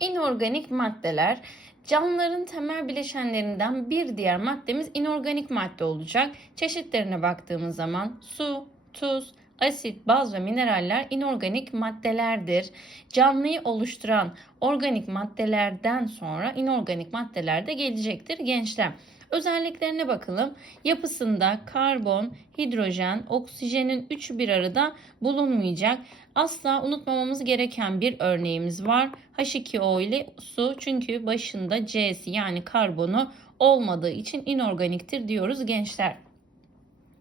İnorganik maddeler canlıların temel bileşenlerinden bir diğer maddemiz inorganik madde olacak. Çeşitlerine baktığımız zaman su, tuz, asit, baz ve mineraller inorganik maddelerdir. Canlıyı oluşturan organik maddelerden sonra inorganik maddeler de gelecektir gençler. Özelliklerine bakalım. Yapısında karbon, hidrojen, oksijenin üçü bir arada bulunmayacak. Asla unutmamamız gereken bir örneğimiz var. H2O ile su çünkü başında C'si yani karbonu olmadığı için inorganiktir diyoruz gençler.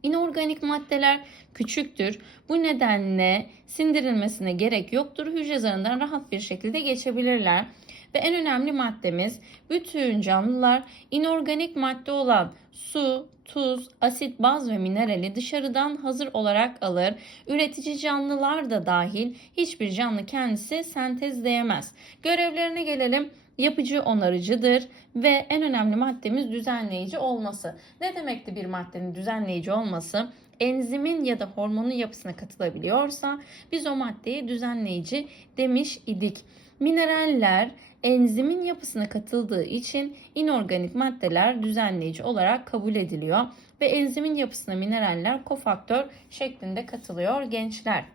İnorganik maddeler küçüktür. Bu nedenle sindirilmesine gerek yoktur. Hücre zarından rahat bir şekilde geçebilirler. Ve en önemli maddemiz bütün canlılar inorganik madde olan su, tuz, asit, baz ve minerali dışarıdan hazır olarak alır. Üretici canlılar da dahil hiçbir canlı kendisi sentezleyemez. Görevlerine gelelim yapıcı onarıcıdır ve en önemli maddemiz düzenleyici olması. Ne demekti bir maddenin düzenleyici olması? Enzimin ya da hormonun yapısına katılabiliyorsa biz o maddeye düzenleyici demiş idik. Mineraller enzimin yapısına katıldığı için inorganik maddeler düzenleyici olarak kabul ediliyor ve enzimin yapısına mineraller kofaktör şeklinde katılıyor gençler.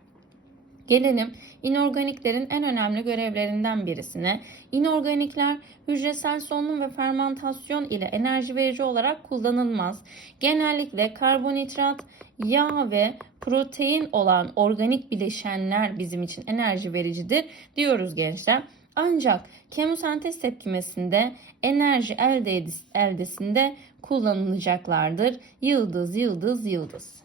Gelelim inorganiklerin en önemli görevlerinden birisine. İnorganikler hücresel solunum ve fermentasyon ile enerji verici olarak kullanılmaz. Genellikle karbonhidrat, yağ ve protein olan organik bileşenler bizim için enerji vericidir diyoruz gençler. Ancak kemosentez tepkimesinde enerji elde edis- eldesinde kullanılacaklardır. Yıldız, yıldız, yıldız.